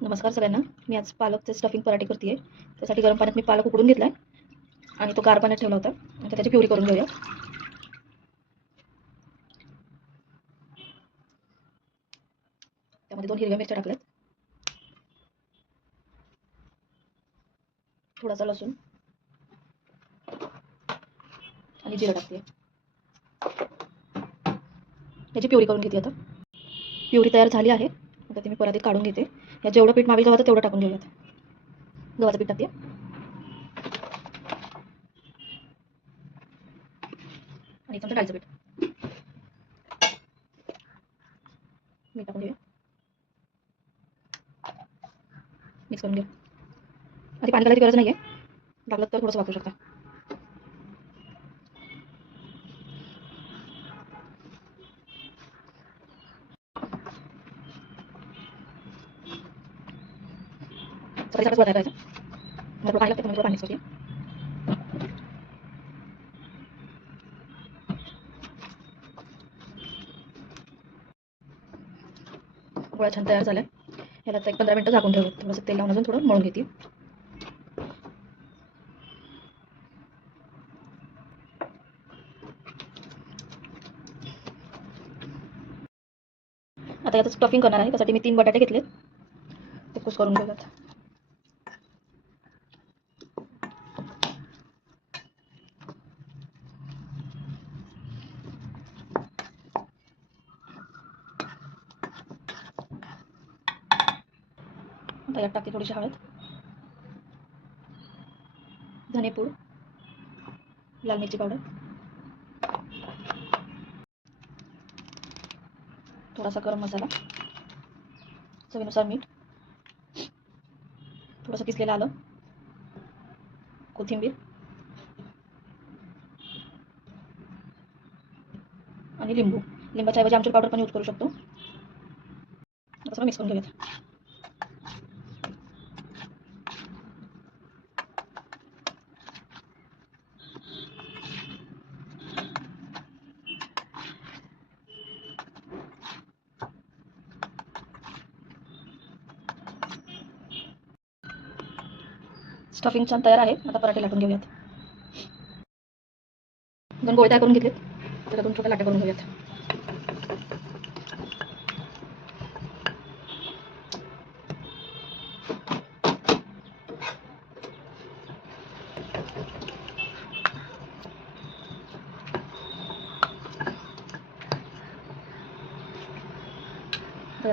नमस्कार सगळ्यांना. मी आज पालकचे स्टफिंग पराठे करते आहे त्यासाठी गरम पाण्यात मी पालक उकडून घेतला आहे आणि तो गार पाण्यात ठेवला होता. आता त्याची प्युरी करून घेऊया. त्यामध्ये दोन हिरव्या मिरच्या टाकल्यात. थोडासा लसूण. आणि जिरं टाकते त्याची प्युरी करून घेते आता. प्युरी तयार झाली आहे. आता ती मी परातीत काढून घेते. या जेवढं पीठ मावेल गव्हाचं तेवढं टाकून घेऊयात. गव्हाचं पीठ टाकते आणि चमचा डाळीचं पीठ. मीठ टाकून घेऊया. मिक्स करून घेऊ आधी पाणी घालायची गरज नाही आहे टाकलं तर थोडंसं वापरू शकता. थोडासा सकाळीच वाटायला मग थोडं पाणी लागतं? थोडं पाणी मिक्स करते गोळा छान तयार झाला याला आता एक पंधरा मिनटं झाकून ठेवलं थोडंसं तेल लावून अजून थोडं मळून घेते. आता याचं स्टफिंग करणार आहे. त्यासाठी मी तीन बटाटे घेतले ते कुस करून घेऊयात आता यात टाकते थोडीशी हळद. धनेपूड लाल मिरची पावडर. थोडासा गरम मसाला. चवीनुसार मीठ. थोडंसं किसलेलं आलं. कोथिंबीर. आणि लिंबू. लिंबाच्या ऐवजी आमचूर पावडर पण यूज करू शकतो. आता मिक्स करून घेऊयात. स्टफिंग छान तयार आहे. आता पराठे लाटून घेऊयात. दोन गोळे तयार करून घेतलेत. त्याला दोन छोट्या लाट्या करून घेऊयात.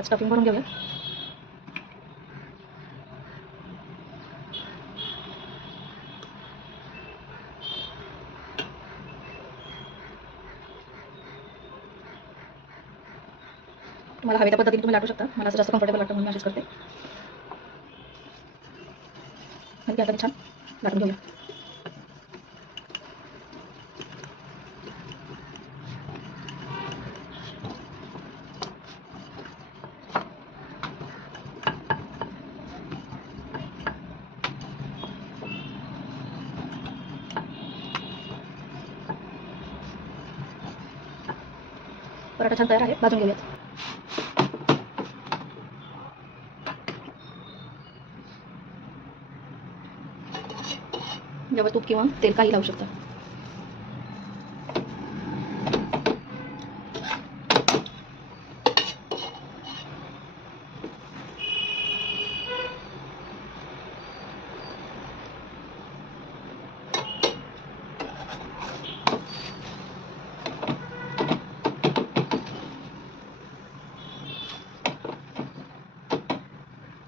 स्टफिंग भरून घेऊया तुम्हाला हवे त्या पद्धतीने तुम्ही लाटू शकता. मला असं जास्त कम्फर्टेबल वाटतं म्हणून मी अशीच करते. आणि आता छान लाटून घेऊया. पराठा छान तयार आहे. भाजून घेऊयात. यावर तूप किंवा तेल काही लावू शकता.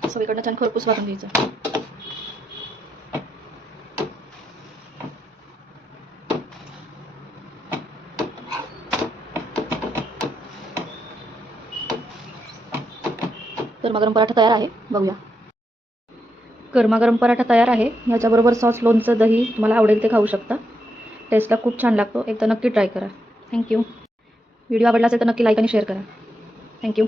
सगळीकडनं छान खरपूस भाजून घ्यायचं. गरमागरम पराठा तयार आहे. बघूया. गरमागरम पराठा तयार आहे. याच्याबरोबर सॉस लोणचं दही तुम्हाला आवडेल ते खाऊ शकता. टेस्टला खूप छान लागतो. एकदा नक्की ट्राय करा. थँक्यू व्हिडिओ आवडला असेल तर नक्की लाईक आणि शेअर करा. थँक्यू